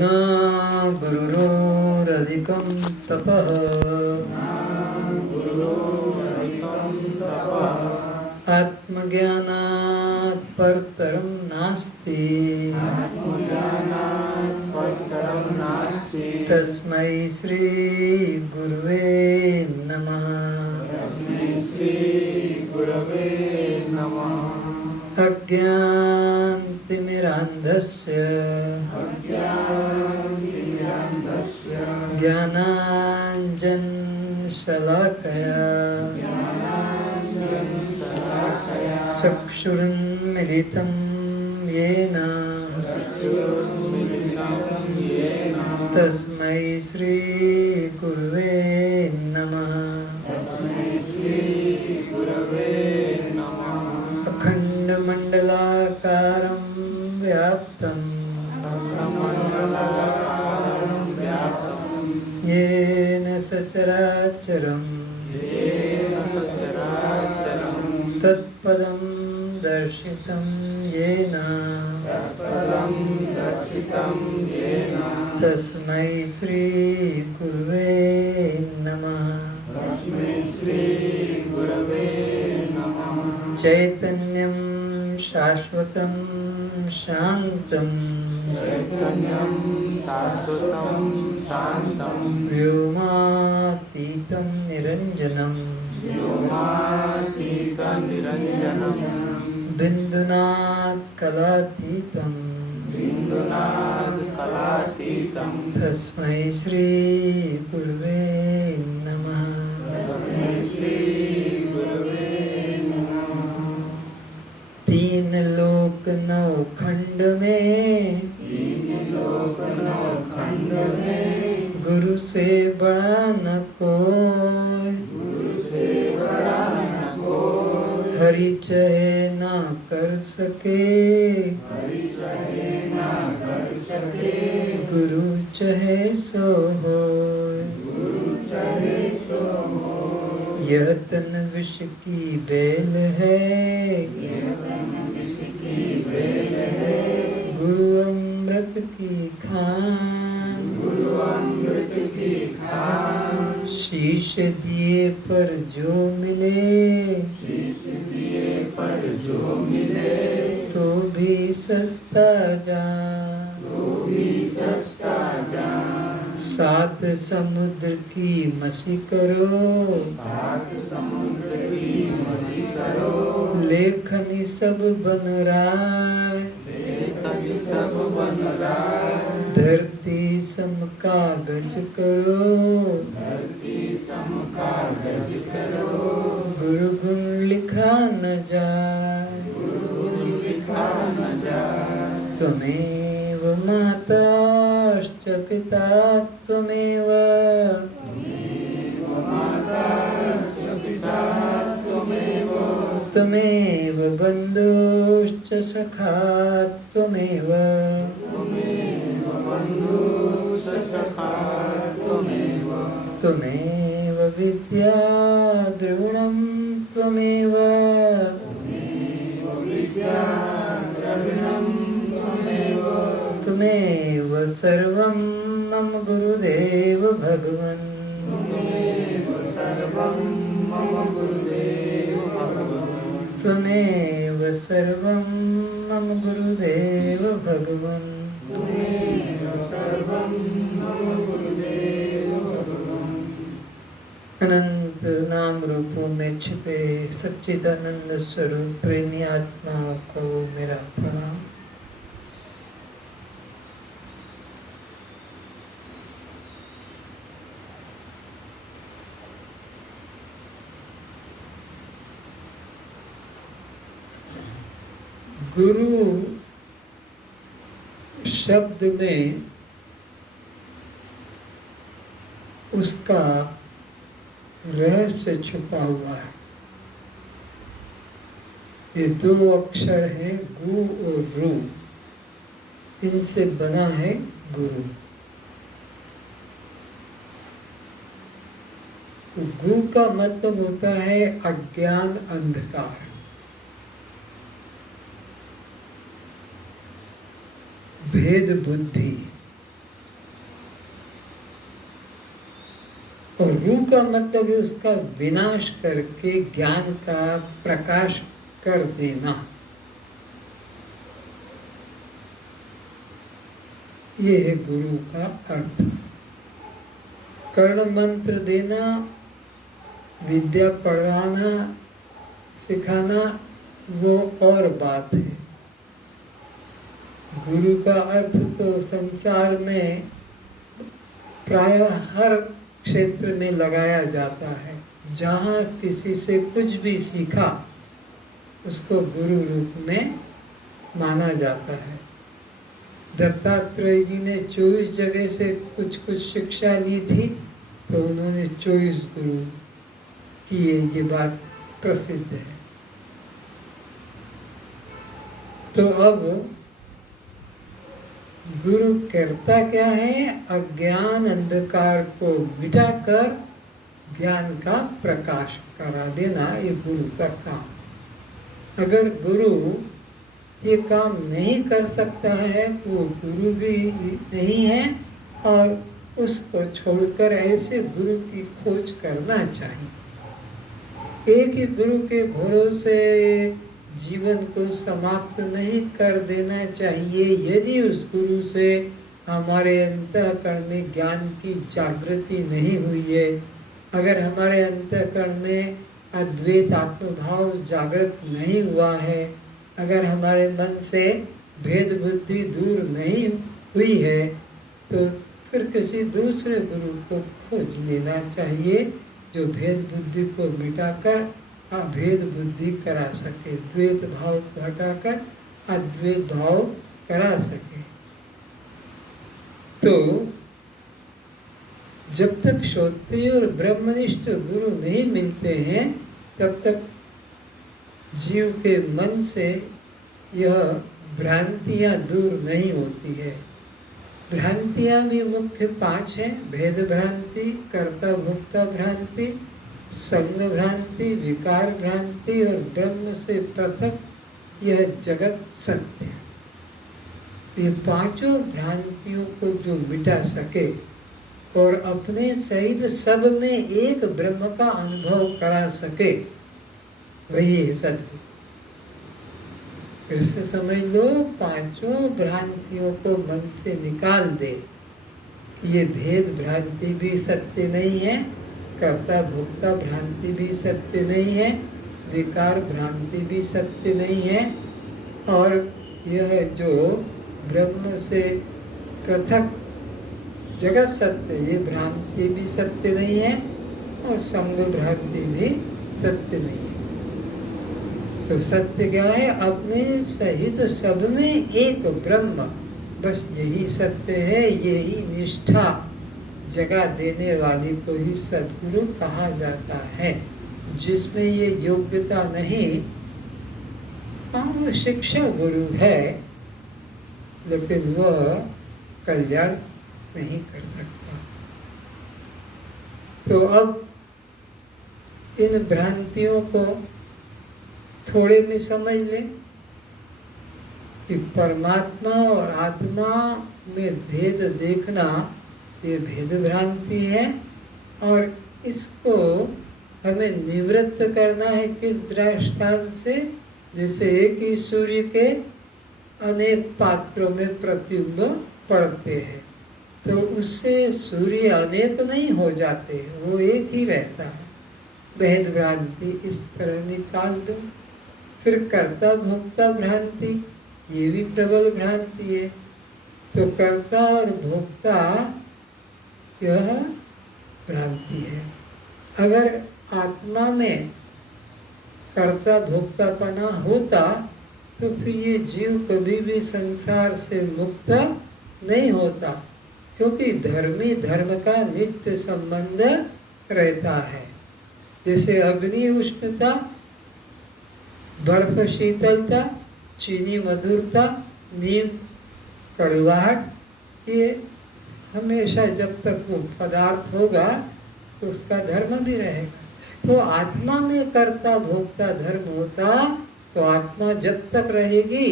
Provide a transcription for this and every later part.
न गुरुरोरधिकं तपः आत्मज्ञानात् परतरं नास्ति तस्मै श्री गुरुवे नमः। अज्ञानतिमिरान्धस्य ज्ञानाञ्जनशलाकया चक्षुरुन्मिलितं येन तस्मै श्री गुरुवे नमः। अखण्डमण्डलाकारं व्याप्तं येन सचराचरं तत्पदं दर्शितं येन तस्मै श्री गुरुवे नमः। चैतन्यं शाश्वतं शान्तं व्योमातीतं निरञ्जनं बिन्दुनात् कलातीतं तस्मै श्री गुरुवे नमः। तीन लोक नौ खंड में गुरु से बड़ा न कोई हरि चाहे ना कर सके गुरु चाहे सो होय। यह तन विष की बेल है गुरु अमृत की खान शीश दिए पर जो मिले तो भी सस्ता जान। सात समुद्र की मसी करो लेखनी सब बन राय धरती सम कागज करो गुरु गुण लिखा न जाए। त्वमेव माताश्च पिता त्वमेव त्वमेव बन्धुश्च सखा त्वमेव त्वमेव विद्या द्रविणं त्वमेव त्वमेव सर्वं मम गुरुदेव भगवन् त्वमेव सर्वं मम गुरुदेव भगवन्। अनंत नाम रूपों में छिपे सच्चिदानंद स्वरूप प्रेमी आत्माओं को मेरा प्रणाम। गुरु शब्द में उसका रहस्य छुपा हुआ है। ये दो अक्षर हैं गु और रू, इनसे बना है गुरु। गु का मतलब होता है अज्ञान अंधकार। भेद बुद्धि, और रू का मतलब है उसका विनाश करके ज्ञान का प्रकाश कर देना। ये है गुरु का अर्थ। कर्ण मंत्र देना, विद्या पढ़ाना सिखाना वो और बात है। गुरु का अर्थ तो संसार में प्राय हर क्षेत्र में लगाया जाता है। जहाँ किसी से कुछ भी सीखा उसको गुरु रूप में माना जाता है। दत्तात्रेय जी ने 24 जगह से कुछ शिक्षा ली थी, तो उन्होंने 24 गुरु किए, ये बात प्रसिद्ध है। तो अब गुरु करता क्या है? अज्ञान अंधकार को मिटाकर ज्ञान का प्रकाश करा देना, ये गुरु का काम। अगर गुरु ये काम नहीं कर सकता है तो वो गुरु भी नहीं है, और उसको छोड़कर ऐसे गुरु की खोज करना चाहिए। एक ही गुरु के भरोसे जीवन को समाप्त नहीं कर देना चाहिए। यदि उस गुरु से हमारे अंतःकरण में ज्ञान की जागृति नहीं हुई है, अगर हमारे अंतःकरण में अद्वैत आत्मभाव जागृत नहीं हुआ है, अगर हमारे मन से भेद बुद्धि दूर नहीं हुई है, तो फिर किसी दूसरे गुरु को खोज लेना चाहिए जो भेद बुद्धि को मिटाकर अभेद बुद्धि करा सके, द्वैत भाव को हटाकर अद्वैत भाव करा सके। तो जब तक क्षत्रिय और ब्रह्मनिष्ठ गुरु नहीं मिलते हैं, तब तक जीव के मन से यह भ्रांतियां दूर नहीं होती है। भ्रांतियां भी मुख्य 5 हैं: भेद भ्रांति, कर्ता भोक्ता भ्रांति, संग भ्रांति, विकार भ्रांति और ब्रह्म से पृथक यह जगत सत्य। ये 5 भ्रांतियों को जो मिटा सके और अपने सहित सब में एक ब्रह्म का अनुभव करा सके, वही है सद्गुरु। फिर से समझ लो, 5 भ्रांतियों को मन से निकाल दे। ये भेद भ्रांति भी सत्य नहीं है, कर्ता भोक्ता भ्रांति भी सत्य नहीं है, विकार भ्रांति भी सत्य नहीं है, और यह जो ब्रह्म से पृथक जगत सत्य, ये भ्रांति भी सत्य नहीं है, और संग भ्रांति भी सत्य नहीं है। तो सत्य क्या है? अपने सहित सब में एक ब्रह्म, बस यही सत्य है। यही निष्ठा जगह देने वाली को ही सद्गुरु कहा जाता है। जिसमें ये योग्यता नहीं, वो शिक्षा गुरु है, लेकिन वह कल्याण नहीं कर सकता। तो अब इन भ्रांतियों को थोड़े में समझ लें कि परमात्मा और आत्मा में भेद देखना ये भेद भ्रांति है, और इसको हमें निवृत्त करना है किस दृष्टांत से? जैसे एक ही सूर्य के अनेक पात्रों में प्रतिबिंब पड़ते हैं, तो उससे सूर्य अनेक नहीं हो जाते, वो एक ही रहता है। भेद भ्रांति इस तरह निकाल दो। फिर कर्ता भोक्ता भ्रांति, ये भी प्रबल भ्रांति है। तो कर्ता और भोक्ता यह भ्रांति है। अगर आत्मा में कर्ता भोक्तापना होता तो फिर ये जीव कभी भी संसार से मुक्त नहीं होता, क्योंकि धर्मी धर्म का नित्य संबंध रहता है। जैसे अग्नि उष्णता, बर्फ शीतलता, चीनी मधुरता, नीम कड़वाहट, ये हमेशा जब तक वो पदार्थ होगा तो उसका धर्म भी रहेगा। तो आत्मा में कर्ता भोक्ता धर्म होता तो आत्मा जब तक रहेगी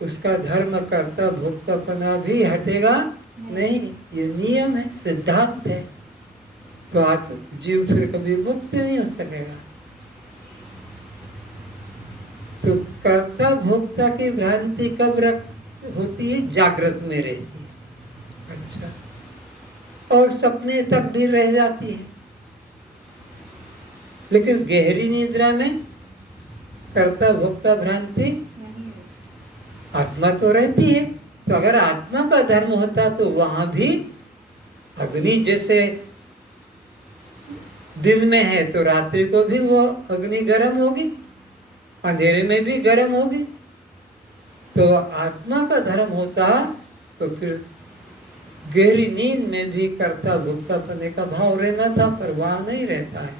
उसका धर्म कर्ता भोक्तापना भी हटेगा नहीं। ये नियम है, सिद्धांत है। तो जीव फिर कभी मुक्त नहीं हो सकेगा। तो कर्ता भोक्ता की भ्रांति कब होती है? जागृत में रहती है। अच्छा, और सपने तक भी रह जाती है, लेकिन गहरी निद्रा में कर्ता भोक्ता भ्रांति आत्मा तो रहती है। तो अगर आत्मा का धर्म होता तो वहां भी अग्नि जैसे दिन में है तो रात्रि को भी वो अग्नि गर्म होगी, अंधेरे में भी गर्म होगी। तो आत्मा का धर्म होता तो फिर गहरी नींद में भी कर्ता भोक्ता पने का भाव रहना था, पर वहां नहीं रहता है।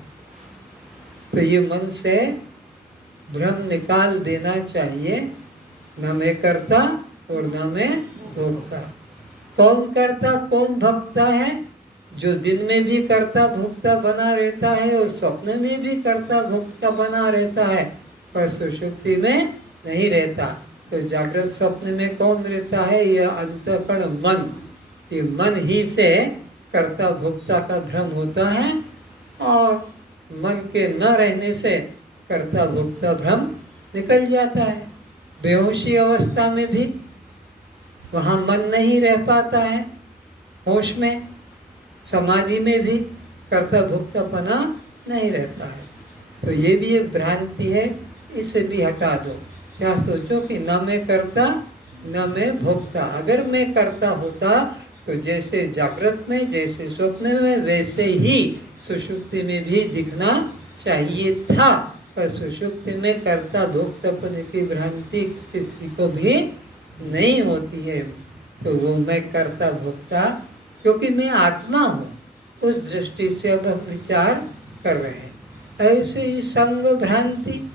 तो ये मन से भ्रम निकाल देना चाहिए, न मैं करता और न मैं भोगता। कौन करता कौन भोगता है? जो दिन में भी करता भोक्ता बना रहता है और स्वप्न में भी करता भोक्ता बना रहता है, पर सुषुप्ति में नहीं रहता। तो जागृत स्वप्न में कौन रहता है? यह अंतःकरण मन। ये मन ही से कर्ता भोक्ता का भ्रम होता है, और मन के न रहने से कर्ता भोक्ता भ्रम निकल जाता है। बेहोशी अवस्था में भी वहाँ मन नहीं रह पाता है, होश में। समाधि में भी कर्ता भोक्तापना नहीं रहता है। तो ये भी एक भ्रांति है, इसे भी हटा दो। क्या सोचो कि न मैं करता न मैं भोगता। अगर मैं करता होता तो जैसे जागृत में जैसे स्वप्न में वैसे ही सुषुप्ति में भी दिखना चाहिए था, पर सुषुप्ति में कर्ता भोक्तापन की भ्रांति किसी को भी नहीं होती है। तो वो मैं कर्ता भोक्ता, क्योंकि मैं आत्मा हूँ, उस दृष्टि से अब हम विचार कर रहे हैं। ऐसे ही संग भ्रांति,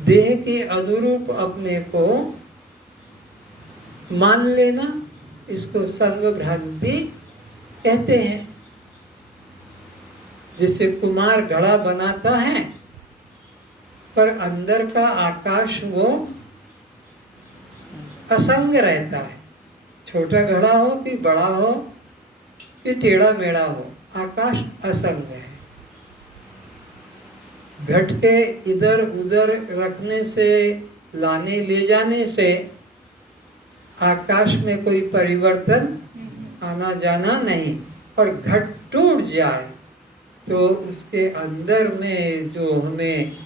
देह के अनुरूप अपने को मान लेना, इसको संग भ्रांति कहते हैं। जिसे कुम्हार घड़ा बनाता है, पर अंदर का आकाश वो असंग रहता है। छोटा घड़ा हो कि बड़ा हो कि टेढ़ा मेढ़ा हो, आकाश असंग है। घट के इधर उधर रखने से, लाने ले जाने से आकाश में कोई परिवर्तन आना जाना नहीं। और घट टूट जाए तो उसके अंदर में जो हमें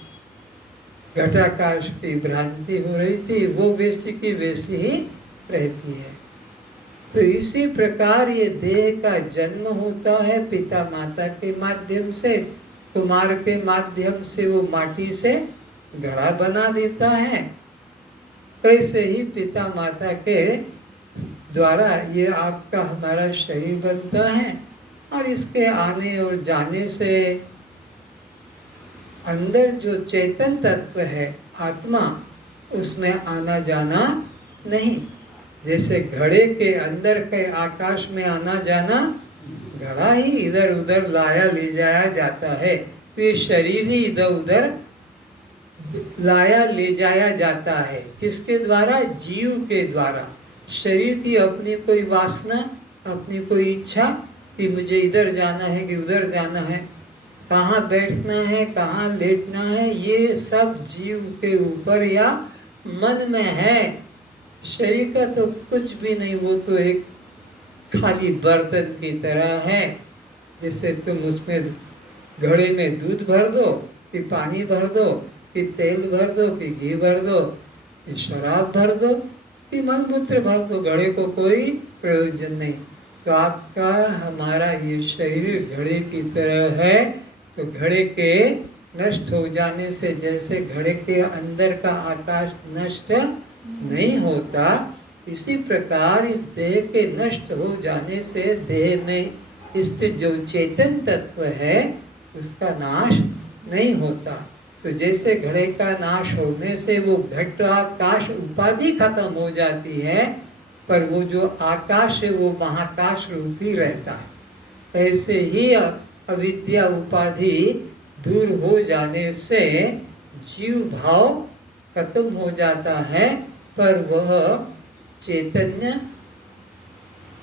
घटाकाश की भ्रांति हो रही थी, वो वैसी की वैसी ही रहती है। तो इसी प्रकार ये देह का जन्म होता है पिता माता के माध्यम से, कुम्हार के माध्यम से वो माटी से घड़ा बना देता है। ऐसे ही पिता माता के द्वारा ये आपका हमारा शरीर बनता है, और इसके आने और जाने से अंदर जो चेतन तत्व है आत्मा, उसमें आना जाना नहीं। जैसे घड़े के अंदर के आकाश में आना जाना, घड़ा ही इधर उधर लाया ले जाया जाता है, तो ये शरीर ही इधर उधर लाया ले जाया जाता है। किसके द्वारा? जीव के द्वारा। शरीर की अपनी कोई वासना, अपनी कोई इच्छा कि मुझे इधर जाना है कि उधर जाना है, कहाँ बैठना है कहाँ लेटना है, ये सब जीव के ऊपर या मन में है। शरीर का तो कुछ भी नहीं, वो तो एक खाली बर्तन की तरह है। जैसे तुम उसमें घड़े में दूध भर दो कि पानी भर दो कि तेल भर दो कि घी भर दो कि शराब भर दो कि मलमूत्र भर दो, घड़े को कोई प्रयोजन नहीं। तो आपका हमारा ये शरीर घड़े की तरह है। तो घड़े के नष्ट हो जाने से जैसे घड़े के अंदर का आकाश नष्ट नहीं होता, इसी प्रकार इस देह के नष्ट हो जाने से देह में स्थित जो चेतन तत्व है उसका नाश नहीं होता। तो जैसे घड़े का नाश होने से वो घट आकाश उपाधि खत्म हो जाती है, पर वो जो आकाश है वो महाकाश रूपी रहता है। ऐसे ही अविद्या उपाधि दूर हो जाने से जीव भाव खत्म हो जाता है, पर वह चैतन्य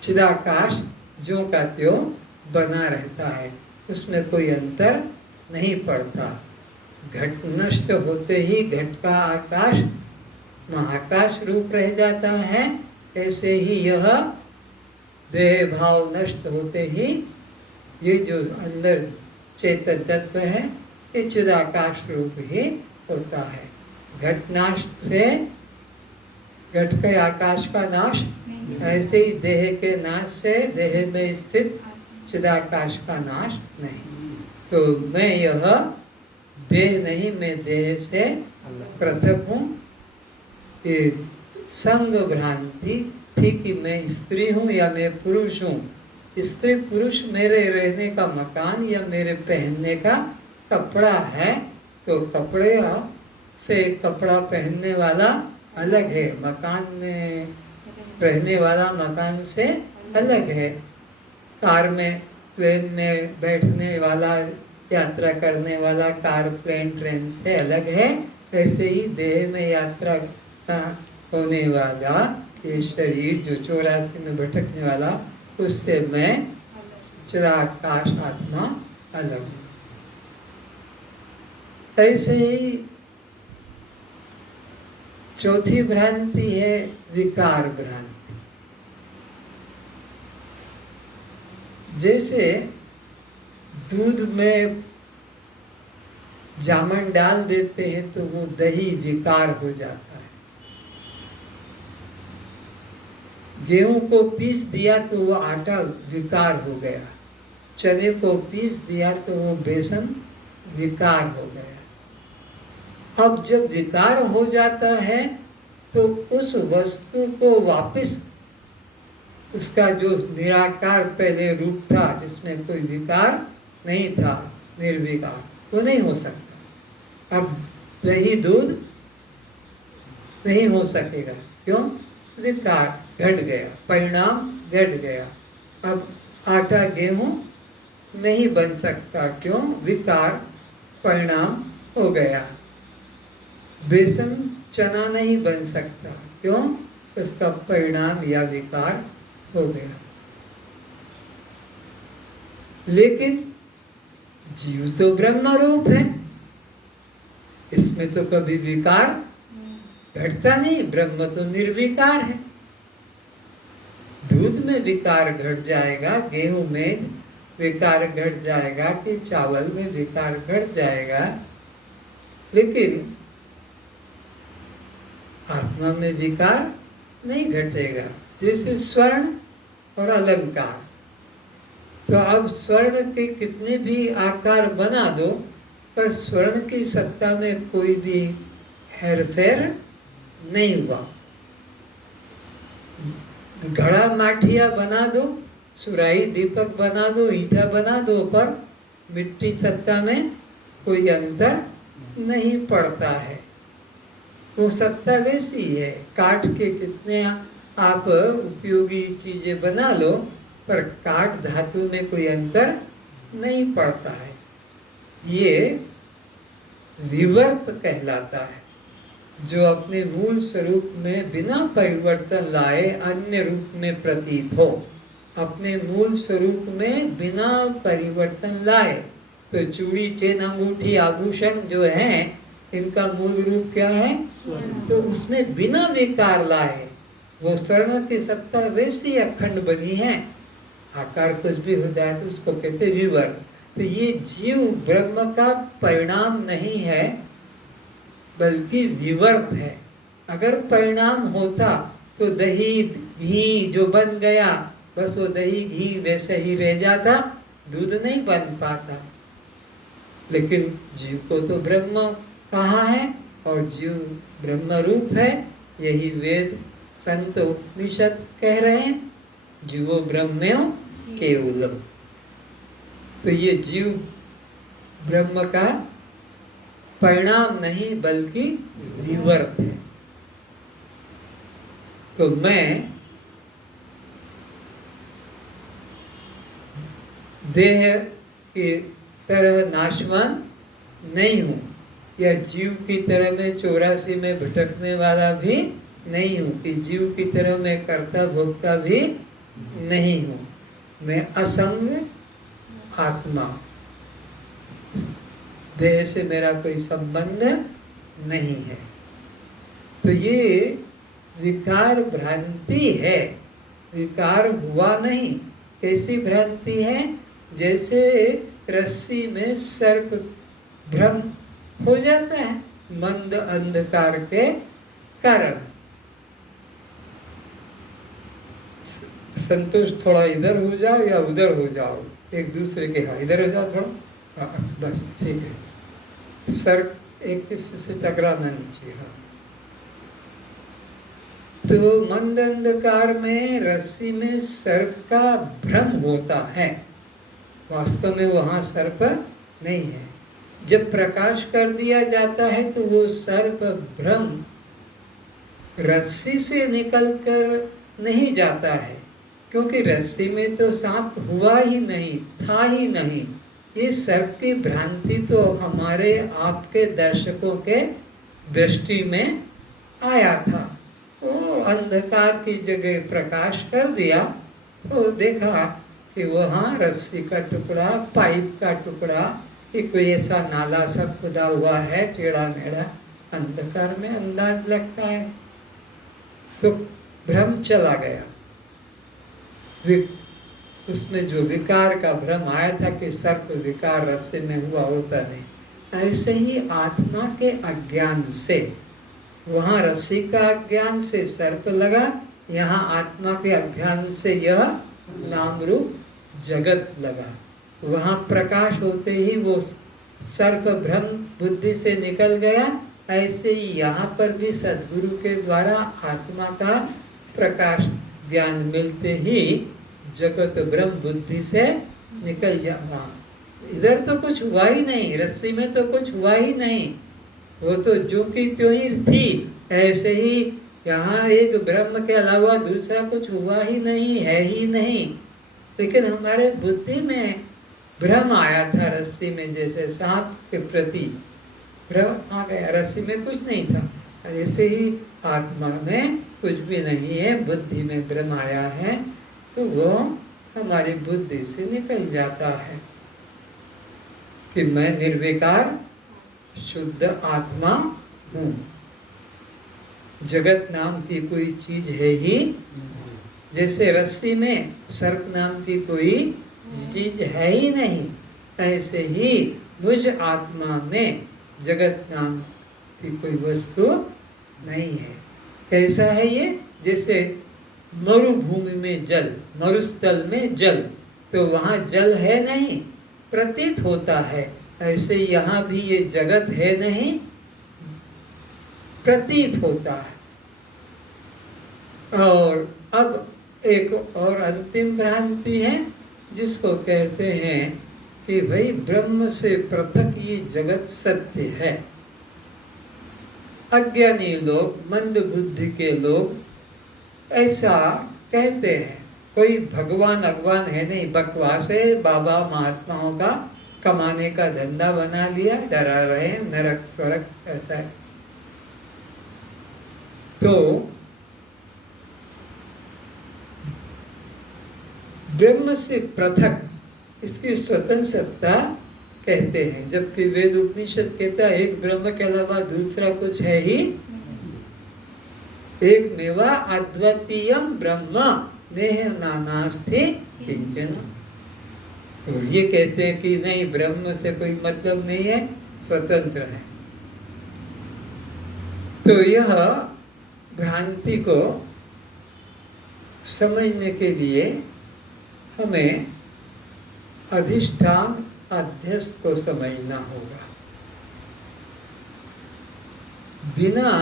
चिदाकाश जो का त्यों बना रहता है, उसमें कोई अंतर नहीं पड़ता। घट नष्ट होते ही घट का आकाश महाकाश रूप रह जाता है, ऐसे ही यह देह भाव नष्ट होते ही ये जो अंदर चेतन तत्व है ये चिदाकाश रूप ही होता है। घट नाश से घट के आकाश का नाश, ऐसे ही देह के नाश से देह में स्थित चिदाकाश का नाश नहीं। तो मैं यह देह नहीं, मैं देह से पृथक हूँ। ये संग भ्रांति थी कि मैं स्त्री हूँ या मैं पुरुष हूँ। स्त्री पुरुष मेरे रहने का मकान या मेरे पहनने का कपड़ा है, तो कपड़े से कपड़ा पहनने वाला अलग है, मकान में रहने वाला मकान से अलग है। कार में प्लेन में बैठने वाला, यात्रा करने वाला कार प्लेन ट्रेन से अलग है। ऐसे ही देह में यात्रा होने वाला ये शरीर जो 84 में भटकने वाला, उससे मैं चिदाकाश आत्मा अलग हूँ। ऐसे ही चौथी भ्रांति है विकार भ्रांति। जैसे दूध में जामन डाल देते हैं तो वो दही विकार हो जाता है। गेहूं को पीस दिया तो वो आटा विकार हो गया, चने को पीस दिया तो वो बेसन विकार हो गया। अब जब विकार हो जाता है तो उस वस्तु को वापस उसका जो निराकार पहले रूप था, जिसमें कोई विकार नहीं था, निर्विकार, वो नहीं हो सकता। अब दही दूध नहीं हो सकेगा, क्यों? विकार घट गया, परिणाम घट गया। अब आटा गेहूं नहीं बन सकता, क्यों? विकार परिणाम हो गया। बेसन चना नहीं बन सकता, क्यों? उसका परिणाम या विकार हो गया। लेकिन जीव तो ब्रह्म रूप है, इसमें तो कभी विकार घटता नहीं, ब्रह्म तो निर्विकार है। दूध में विकार घट जाएगा, गेहूं में विकार घट जाएगा, कि चावल में विकार घट जाएगा, लेकिन आत्मा में विकार नहीं घटेगा। जैसे स्वर्ण और अलंकार, तो अब स्वर्ण के कितने भी आकार बना दो, पर स्वर्ण की सत्ता में कोई भी हेरफेर नहीं हुआ। घड़ा माठिया बना दो, सुराही दीपक बना दो, ईंटा बना दो, पर मिट्टी सत्ता में कोई अंतर नहीं पड़ता है। वो सत्ता वैसी है। काठ के कितने आप उपयोगी चीजें बना लो, पर काठ धातु में कोई अंतर नहीं पड़ता है। ये विवर्त कहलाता है, जो अपने मूल स्वरूप में बिना परिवर्तन लाए अन्य रूप में प्रतीत हो। अपने मूल स्वरूप में बिना परिवर्तन लाए, तो चूड़ी चेन अंगूठी आभूषण जो हैं, इनका मूल रूप क्या है? तो उसमें बिना विकार लाए वो स्वर्ण की सत्ता वैसी अखंड बनी है। आकार कुछ भी हो जाए तो उसको कहते विवर्त। तो ये जीव ब्रह्म का परिणाम नहीं है, बल्कि विवर्त है। अगर परिणाम होता तो दही घी जो बन गया, बस वो दही घी वैसे ही रह जाता, दूध नहीं बन पाता। लेकिन जीव को तो ब्रह्म कहा है, और जीव ब्रह्म रूप है। यही वेद संत उपनिषद कह रहे हैं, जीवो ब्रह्मयो केवलम। तो ये जीव ब्रह्म का परिणाम नहीं, बल्कि विवर्त है। तो मैं देह की तरह नाशवान नहीं हूँ, या जीव की तरह में 84 में भटकने वाला भी नहीं हूँ कि जीव की तरह मैं कर्ता भोक्ता भी नहीं हूँ। मैं असंग आत्मा, देह से मेरा कोई संबंध नहीं है। तो ये विकार भ्रांति है, विकार हुआ नहीं। कैसी भ्रांति है? जैसे रस्सी में सर्प भ्रम हो जाता है मंद अंधकार के कारण। संतोष थोड़ा इधर हो जाओ या उधर हो जाओ, एक दूसरे के, हाँ इधर हो जाओ थोड़ा, हाँ बस ठीक है। सर्प एक किसी से टकराना नहीं चाहिए। हाँ, तो मंद अंधकार में रस्सी में सर्प का भ्रम होता है, वास्तव में वहां सर्प नहीं है। जब प्रकाश कर दिया जाता है तो वो सर्प भ्रम रस्सी से निकलकर नहीं जाता है, क्योंकि रस्सी में तो सांप हुआ ही नहीं, था ही नहीं। ये सर्प की भ्रांति तो हमारे आपके दर्शकों के दृष्टि में आया था। वो अंधकार की जगह प्रकाश कर दिया तो देखा कि वहाँ रस्सी का टुकड़ा, पाइप का टुकड़ा, कि कोई ऐसा नाला सा खुदा हुआ है टेढ़ा मेढ़ा, अंधकार में अंदाज लगता है। तो भ्रम चला गया। उसमें जो विकार का भ्रम आया था कि सर्प विकार रस्सी में हुआ, होता नहीं। ऐसे ही आत्मा के अज्ञान से, वहाँ रस्सी का अज्ञान से सर्प लगा, यहाँ आत्मा के अज्ञान से यह नाम रूप जगत लगा। वहाँ प्रकाश होते ही वो सर्प भ्रम बुद्धि से निकल गया। ऐसे ही यहाँ पर भी सद्गुरु के द्वारा आत्मा का प्रकाश ज्ञान मिलते ही जगत भ्रम बुद्धि से निकल जाना। इधर तो कुछ हुआ ही नहीं, रस्सी में तो कुछ हुआ ही नहीं, वो तो जो की त्यों ही थी। ऐसे ही यहाँ एक ब्रह्म के अलावा दूसरा कुछ हुआ ही नहीं, है ही नहीं। लेकिन हमारे बुद्धि में भ्रम आया था रस्सी में, जैसे सांप के प्रति भ्रम आ गया, रस्सी में कुछ नहीं था। ऐसे ही आत्मा में कुछ भी नहीं है, बुद्धि में भ्रम आया है, तो वो हमारी बुद्धि से निकल जाता है कि मैं निर्विकार शुद्ध आत्मा हूँ। जगत नाम की कोई चीज है ही, जैसे रस्सी में सर्प नाम की कोई चीज है ही नहीं, ऐसे ही मुझ आत्मा में जगत नाम की कोई वस्तु नहीं है। कैसा है ये? जैसे मरुभूमि में जल, मरुस्थल में जल, तो वहाँ जल है नहीं, प्रतीत होता है। ऐसे यहाँ भी ये जगत है नहीं, प्रतीत होता है। और अब एक और अंतिम भ्रांति है जिसको कहते हैं कि भाई ब्रह्म से पृथक ये जगत सत्य है। अज्ञानी लोग, मंद बुद्धि के लोग ऐसा कहते हैं। कोई भगवान अगवान है नहीं, बकवास है, बाबा महात्माओं का कमाने का धंधा बना लिया, डरा रहे हैं, नरक स्वर्ग ऐसा है। तो ब्रह्म से पृथक इसकी स्वतंत्रता कहते हैं, जबकि वेद उपनिषद कहता है एक ब्रह्म के अलावा दूसरा कुछ है ही, एक मेवा अद्वितीयम ब्रह्म नेह नानास्ति किंचन। तो ये कहते हैं कि नहीं, ब्रह्म से कोई मतलब नहीं है, स्वतंत्र है। तो यह भ्रांति को समझने के लिए हमें अधिष्ठान अध्यस्त को समझना होगा। बिना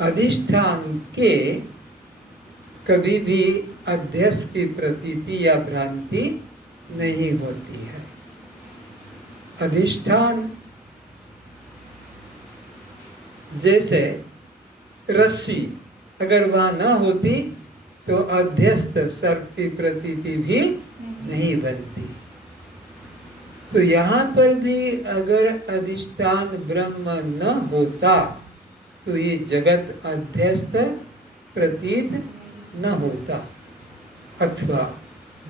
अधिष्ठान के कभी भी अध्यस्त की प्रतीति या भ्रांति नहीं होती है। अधिष्ठान जैसे रस्सी अगर वहाँ न होती तो अध्यस्त सर्प की प्रतीति भी नहीं बनती। तो यहाँ पर भी अगर अधिष्ठान ब्रह्म न होता तो ये जगत अध्यस्त प्रतीत न होता। अथवा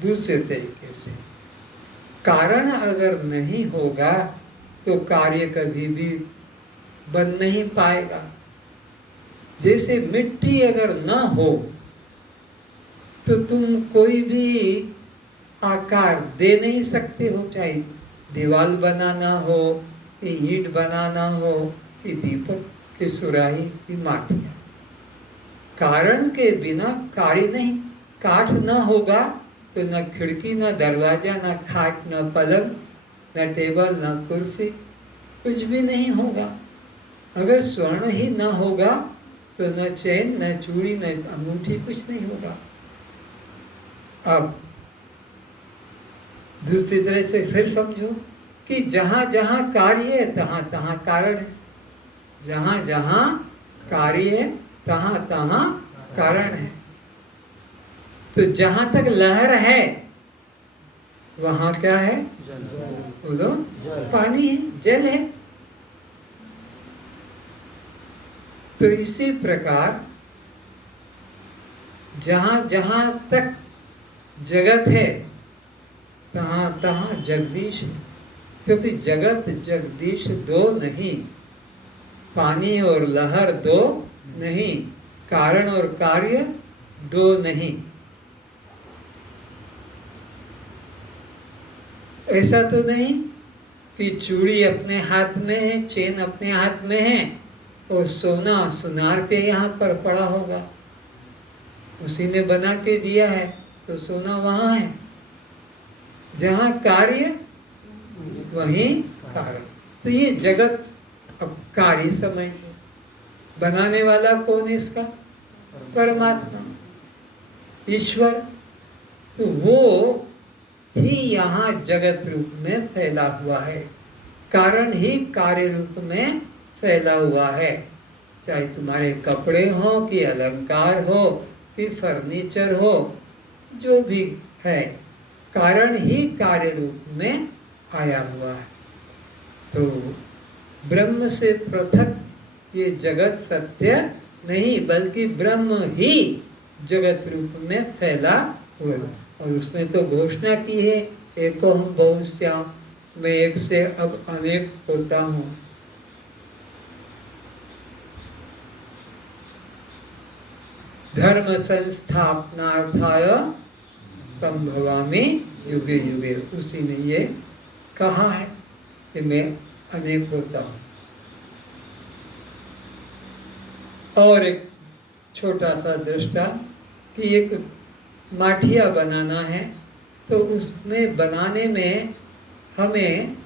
दूसरे तरीके से, कारण अगर नहीं होगा तो कार्य कभी भी बन नहीं पाएगा। जैसे मिट्टी अगर न हो तो तुम कोई भी आकार दे नहीं सकते हो, चाहे दीवार बनाना हो कि ईंट बनाना हो कि दीपक की सुराही की माटिया। कारण के बिना कार्य नहीं। काठ न होगा तो न खिड़की, न दरवाजा, न खाट, न पलंग, न टेबल, न कुर्सी, कुछ भी नहीं होगा। अगर स्वर्ण ही न होगा तो न चैन, न चूड़ी, न अंगूठी, कुछ नहीं होगा। अब दूसरी तरह से फिर समझो कि जहां जहां कार्य है तहां तहां कारण है। जहां जहां कार्य है तहां तहां कारण है। तो जहां तक लहर है वहां क्या है? बोलो, पानी है, जल है। तो इसी प्रकार जहां जहां तक जगत है तहां तहां जगदीश है। क्योंकि जगत जगदीश दो नहीं, पानी और लहर दो नहीं, कारण और कार्य दो नहीं। ऐसा तो नहीं कि चूड़ी अपने हाथ में है, चेन अपने हाथ में है और सोना सुनार के यहाँ पर पड़ा होगा। उसी ने बना के दिया है तो सोना वहाँ है। जहाँ कार्य वहीं कारण। तो ये जगत अब कार्य समझ लो। बनाने वाला कौन है इसका? परमात्मा, ईश्वर। तो वो ही यहाँ जगत रूप में फैला हुआ है। कारण ही कार्य रूप में फैला हुआ है। चाहे तुम्हारे कपड़े हो कि अलंकार हो कि फर्नीचर हो, जो भी है कारण ही कार्य रूप में आया हुआ है। तो ब्रह्म से पृथक ये जगत सत्य नहीं, बल्कि ब्रह्म ही जगत रूप में फैला हुआ है। और उसने तो घोषणा की है, एको हम बहुश्याम, मैं एक से अब अनेक होता हूँ। धर्म संस्थापनार्थाय संभवामि युगे युगे। उसी ने ये कहा है कि मैं अनेक होता हूँ। और एक छोटा सा दृष्टांत कि एक माठिया बनाना है तो उसमें बनाने में हमें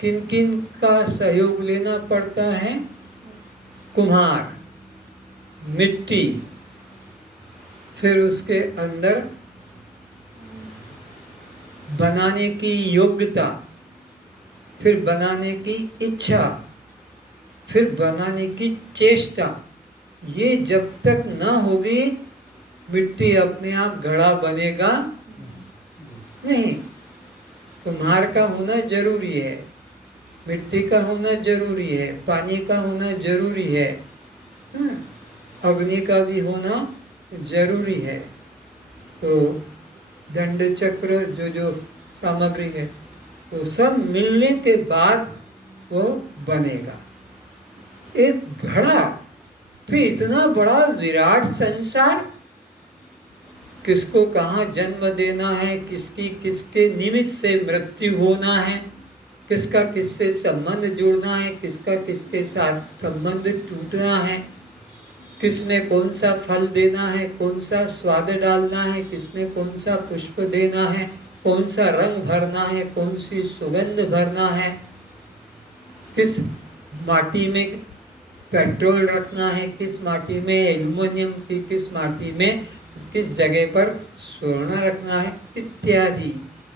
किन किन का सहयोग लेना पड़ता है? कुम्हार, मिट्टी, फिर उसके अंदर बनाने की योग्यता, फिर बनाने की इच्छा, फिर बनाने की चेष्टा। ये जब तक न होगी मिट्टी अपने आप घड़ा बनेगा नहीं। कुम्हार का होना जरूरी है, मिट्टी का होना जरूरी है, पानी का होना जरूरी है, अग्नि का भी होना जरूरी है। तो दंड चक्र जो जो सामग्री है वो सब मिलने के बाद वो बनेगा। एक घड़ा, फिर इतना बड़ा विराट संसार, किसको कहाँ जन्म देना है, किसकी किसके निमित्त से मृत्यु होना है, किसका किससे संबंध जोड़ना है, किसका किसके साथ संबंध टूटना है, किसमें कौन सा फल देना है, कौन सा स्वाद डालना है, किसमें कौन सा पुष्प देना है, कौन सा रंग भरना है, कौन सी सुगंध भरना है, किस माटी में पेट्रोल रखना है, किस माटी में एल्युमिनियम की, किस माटी में किस जगह पर स्वर्ण रखना है इत्यादि।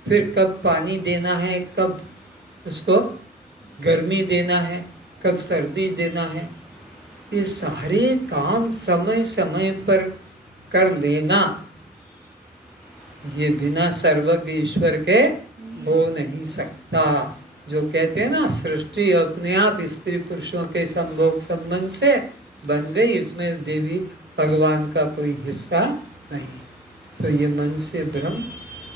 फिर कब पानी देना है, कब उसको गर्मी देना है, कब सर्दी देना है, ये सारे काम समय समय पर कर लेना ये बिना सर्वज्ञ ईश्वर के हो नहीं सकता। जो कहते हैं ना, सृष्टि अपने आप स्त्री पुरुषों के संभोग संबंध से बन गई, इसमें देवी भगवान का कोई हिस्सा नहीं। तो ये मन से भ्रम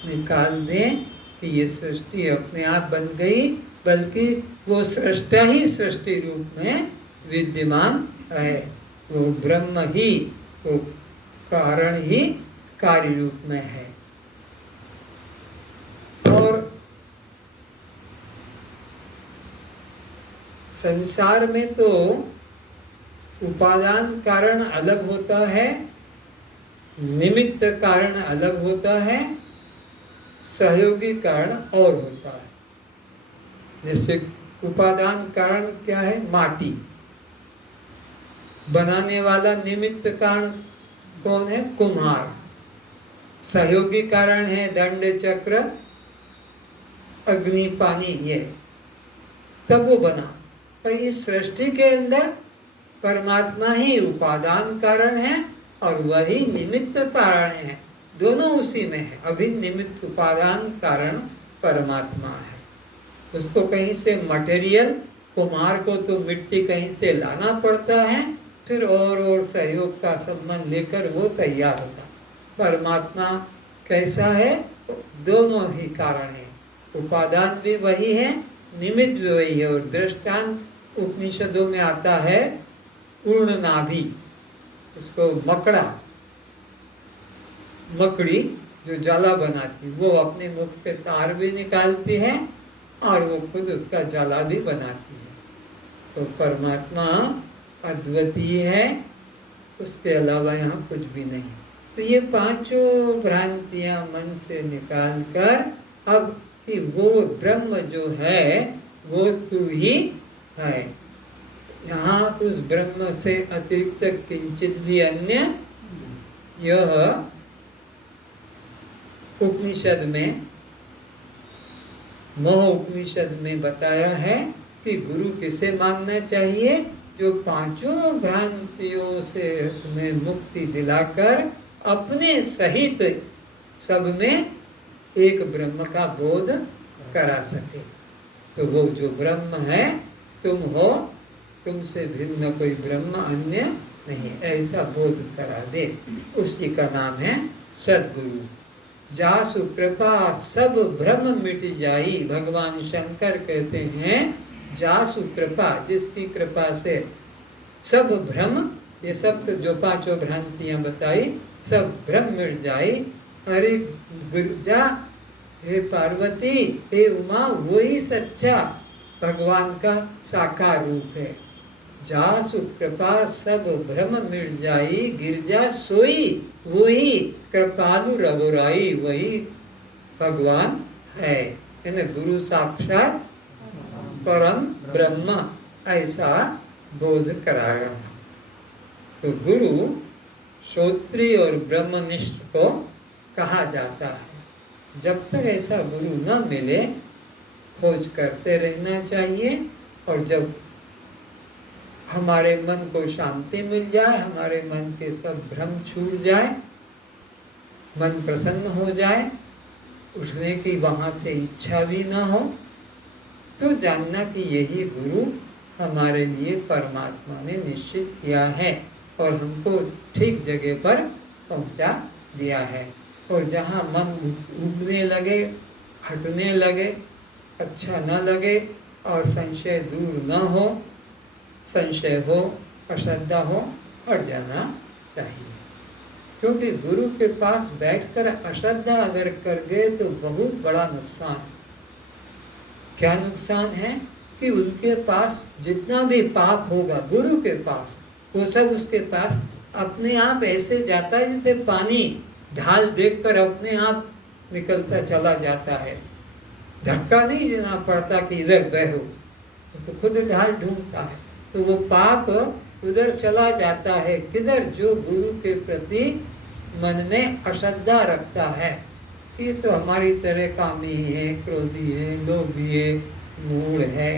निकाल दें कि ये सृष्टि अपने आप बन गई, बल्कि वो सृष्टा ही सृष्टि रूप में विद्यमान है। वो ब्रह्म ही, वो कारण ही कार्य रूप में है। और संसार में तो उपादान कारण अलग होता है, निमित्त कारण अलग होता है, सहयोगी कारण और होता है। जैसे उपादान कारण क्या है? माटी। बनाने वाला निमित्त कारण कौन है? कुम्हार। सहयोगी कारण है दंड चक्र अग्नि पानी, ये तब वो बना। पर इस सृष्टि के अंदर परमात्मा ही उपादान कारण है और वही निमित्त कारण है, दोनों उसी में है। अभी निमित्त उपादान कारण परमात्मा है। उसको कहीं से मटेरियल, कुम्हार को तो मिट्टी कहीं से लाना पड़ता है, फिर और सहयोग का संबंध लेकर वो तैयार होता। परमात्मा कैसा है? दोनों ही कारण है, उपादान भी वही है, निमित्त भी वही है। और दृष्टांत उपनिषदों में आता है पूर्ण नाभि, उसको मकड़ा, मकड़ी जो जाला बनाती, वो अपने मुख से तार भी निकालती है और वो खुद उसका जाला भी बनाती है। तो परमात्मा अद्वितीय है, उसके अलावा यहाँ कुछ भी नहीं। तो ये पांचों भ्रांतियां मन से निकाल कर अब कि वो ब्रह्म जो है वो तू ही है, यहाँ उस ब्रह्म से अतिरिक्त किंचित भी अन्य, यह उपनिषद में, मोह उपनिषद में बताया है कि गुरु किसे मानना चाहिए? जो पांचों भ्रांतियों से तुम्हें मुक्ति दिलाकर अपने सहित सब में एक ब्रह्म का बोध करा सके। तो वो जो ब्रह्म है तुम हो, तुमसे भिन्न कोई ब्रह्म अन्य नहीं, ऐसा बोध करा दे, उसी का नाम है सद्गुरु। जासु कृपा सब भ्रम मिट जाई। भगवान शंकर कहते हैं जासु कृपा, जिसकी कृपा से सब भ्रम, ये सब जो पांचों भ्रांतियां बताई, सब भ्रम मिट जाई। अरे गिरजा, हे पार्वती, हे उमा, वही सच्चा भगवान का साकार रूप है। जासु कृपा सब भ्रम मिट जाई, गिरजा सोई वही कृपालु रघुराई, वही भगवान है। गुरु साक्षात परम ब्रह्म, ऐसा बोध कराया। तो गुरु श्रोत्रिय और ब्रह्मनिष्ठ को कहा जाता है। जब तक ऐसा गुरु न मिले खोज करते रहना चाहिए, और जब हमारे मन को शांति मिल जाए, हमारे मन के सब भ्रम छूट जाए, मन प्रसन्न हो जाए, उठने की वहाँ से इच्छा भी न हो, तो जानना कि यही गुरु हमारे लिए परमात्मा ने निश्चित किया है और हमको ठीक जगह पर पहुँचा दिया है। और जहाँ मन उबने लगे, हटने लगे, अच्छा न लगे और संशय दूर न हो, संशय हो, अश्रद्धा हो, हट जाना चाहिए। क्योंकि गुरु के पास बैठकर अश्रद्धा अगर कर गए तो बहुत बड़ा नुकसान। क्या नुकसान है? कि उनके पास जितना भी पाप होगा गुरु के पास, वो सब उसके पास अपने आप ऐसे जाता है जैसे पानी ढाल देखकर अपने आप निकलता चला जाता है। धक्का नहीं देना पड़ता कि इधर बहो, तो खुद ढाल ढूंढता है। तो वो पाप उधर चला जाता है किधर? जो गुरु के प्रति मन में अश्रद्धा रखता है कि तो हमारी तरह कामी है, क्रोधी है, लोभी है, मूढ़ है,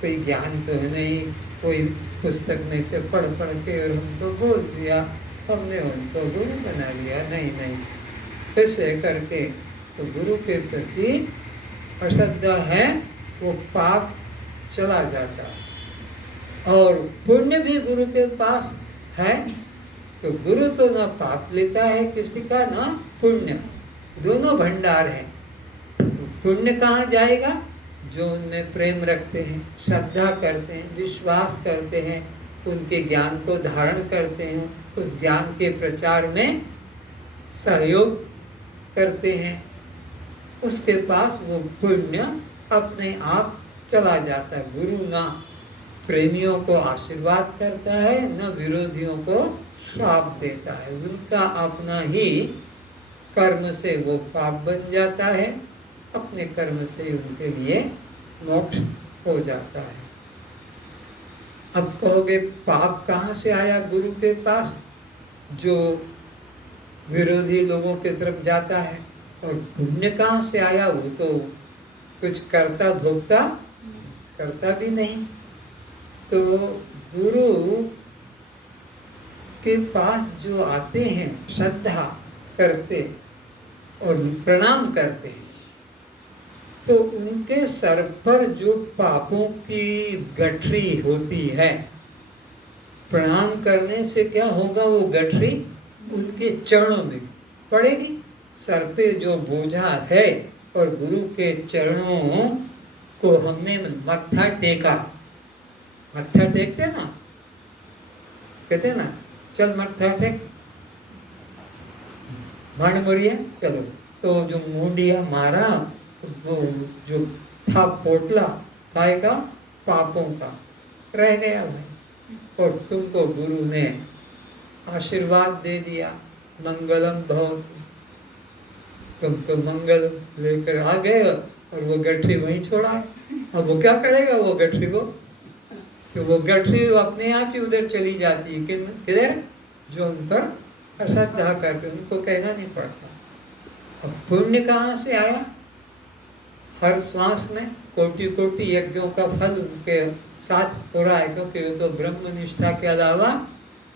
कोई ज्ञान तो है नहीं, कोई पुस्तक में से पढ़ के और हमको बोल दिया, हमने उनको गुरु बना लिया। नहीं, ऐसे करके तो गुरु के प्रति अश्रद्धा है, वो पाप चला जाता है। और पुण्य भी गुरु के पास है, तो गुरु तो न पाप लेता है किसी का, न पुण्य, दोनों भंडार हैं। पुण्य कहाँ जाएगा? जो उनमें प्रेम रखते हैं, श्रद्धा करते हैं, विश्वास करते हैं, उनके ज्ञान को धारण करते हैं, उस ज्ञान के प्रचार में सहयोग करते हैं, उसके पास वो पुण्य अपने आप चला जाता है। गुरु ना प्रेमियों को आशीर्वाद करता है, न विरोधियों को श्राप देता है। उनका अपना ही कर्म से वो पाप बन जाता है, अपने कर्म से उनके लिए मोक्ष हो जाता है। अब कहोगे पाप कहाँ से आया गुरु के पास? जो विरोधी लोगों की तरफ जाता है। और पुण्य कहाँ से आया? वो तो कुछ करता भोगता करता भी नहीं। तो गुरु के पास जो आते हैं, श्रद्धा करते और प्रणाम करते हैं, तो उनके सर पर जो पापों की गठरी होती है, प्रणाम करने से क्या होगा? वो गठरी उनके चरणों में पड़ेगी। सर पे जो बोझा है, और गुरु के चरणों को हमने मत्था टेका, मत्था टेकते ना, कहते ना चल मत्था टेक, भाण मुड़िया चलो, तो जो मुंडिया मारा, वो जो था पोटला काय का, पापों का रह गया भाई। और तुमको गुरु ने आशीर्वाद दे दिया, मंगलम भवतु, तुम तो मंगल लेकर आ गए, और वो गठरी वहीं छोड़ा है। अब वो क्या करेगा वो गठरी को? तो वो गठरी अपने आप ही उधर चली जाती है। किधर? जो उन पर अश्रद्धा करके, उनको कहना नहीं पड़ता। अब पुण्य कहाँ से आया? हर श्वास में कोटि कोटि यज्ञों का फल उनके साथ हो रहा है, क्योंकि वो तो ब्रह्म निष्ठा के अलावा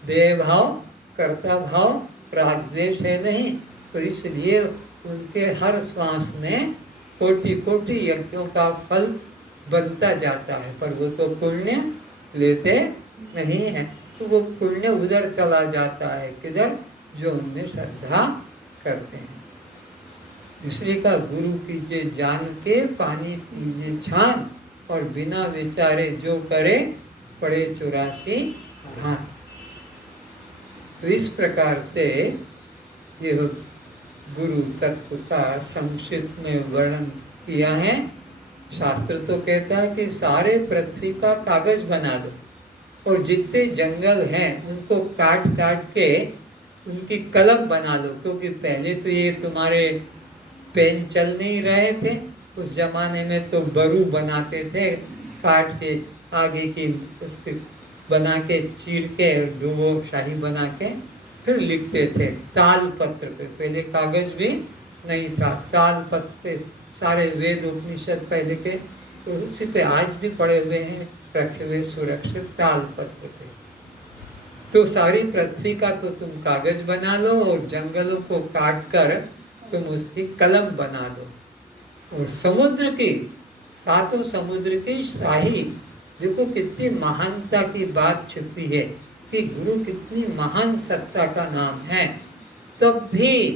देह भाव, कर्ता भाव, राग द्वेष है नहीं। तो इसलिए उनके हर श्वास में कोटि कोटि यज्ञों का फल बनता जाता है, पर वो तो पुण्य लेते नहीं है। तो वो पुण्य उधर चला जाता है, किधर? जो उनमें श्रद्धा करते हैं। इसलिए का गुरु कीजिए जान के, पानी पीजिए छान, और बिना विचारे जो करे पड़े 84 घान। तो इस प्रकार से ये गुरु तत्व का संक्षिप्त में वर्णन किया है। शास्त्र तो कहता है कि सारे पृथ्वी का कागज बना दो, और जितने जंगल हैं उनको काट काट के उनकी कलम बना लो। क्योंकि पहले तो ये तुम्हारे पेन चल नहीं रहे थे, उस जमाने में तो बरू बनाते थे, काट के आगे की उसके बना के, चीर के, डुबो शाही बना के फिर लिखते थे ताल पत्र पे। पहले कागज भी नहीं था, ताल पत्र सारे वेद उपनिषद पहले के, तो उसी पे आज भी पड़े हुए हैं, रखे हुए सुरक्षित ताल पत्र पे। तो सारी पृथ्वी का तो तुम कागज बना लो, और जंगलों को काट कर तुम उसकी कलम बना लो। और समुद्र की, सातों समुद्र की शाही, देखो कितनी महानता की बात छुपी है कि गुरु कितनी महान सत्ता का नाम है, तब भी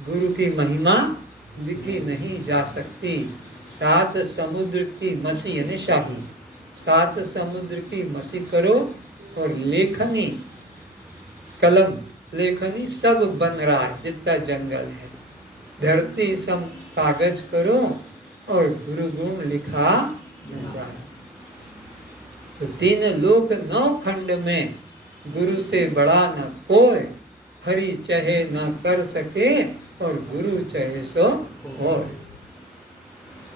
गुरु की महिमा लिखी नहीं जा सकती। 7 समुद्र की मसी यानी शाही, 7 समुद्र की मसी करो, और लेखनी, कलम, लेखनी सब बन रहा है जितना जंगल है। धरती सम कागज करो, और गुरु गुण लिखा जाए। तो 3 लोक 9 खंड में गुरु से बड़ा न कोई, हरि चाहे न कर सके, और गुरु चाहे सो होय।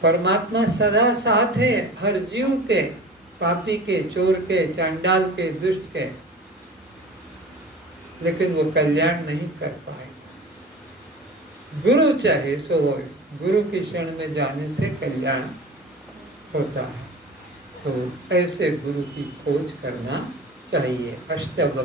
परमात्मा सदा साथ है हर जीव के, पापी के, चोर के, चांडाल के, दुष्ट के, लेकिन वो कल्याण नहीं कर पाए। गुरु चाहे सो होय, गुरु की शरण में जाने से कल्याण होता है। तो ऐसे गुरु की खोज करना चाहिए। अष्टवक्र